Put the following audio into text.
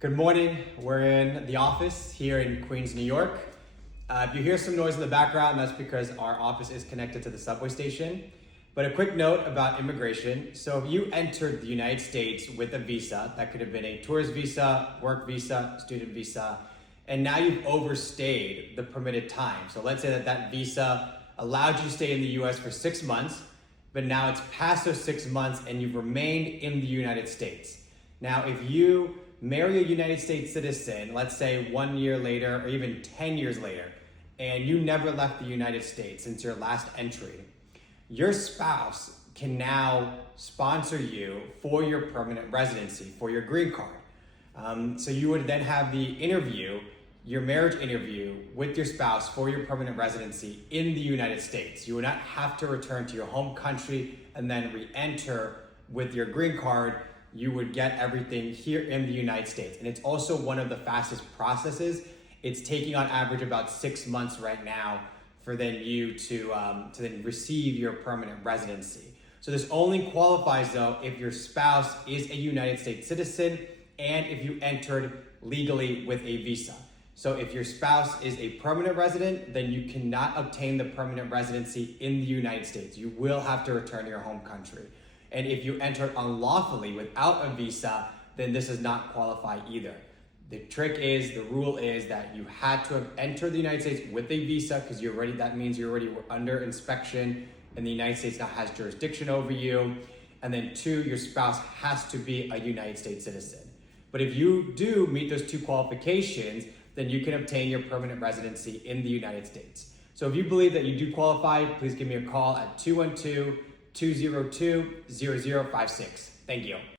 Good morning. We're in the office here in Queens, New York. If you hear some noise in the background, that's because our office is connected to the subway station. But a quick note about immigration. So if you entered the United States with a visa, that could have been a tourist visa, work visa, student visa, and now you've overstayed the permitted time. So let's say that visa allowed you to stay in the US for 6 months, but now it's past those 6 months and you've remained in the United States. Now, if you marry a United States citizen, let's say 1 year later or even 10 years later, and you never left the United States since your last entry, your spouse can now sponsor you for your permanent residency, for your green card. So you would then have the interview, your marriage interview with your spouse for your permanent residency in the United States. You would not have to return to your home country and then re-enter with your green card. You would get everything here in the United States. And it's also one of the fastest processes. It's taking on average about 6 months right now for then you to then receive your permanent residency. So this only qualifies though if your spouse is a United States citizen and if you entered legally with a visa. So if your spouse is a permanent resident, then you cannot obtain the permanent residency in the United States. You will have to return to your home country. And if you entered unlawfully without a visa, then this does not qualify either. The trick is, the rule is that you had to have entered the United States with a visa because that means you already were under inspection and the United States now has jurisdiction over you. And then 2, your spouse has to be a United States citizen. But if you do meet those 2 qualifications, then you can obtain your permanent residency in the United States. So if you believe that you do qualify, please give me a call at 212-202-0056. Thank you.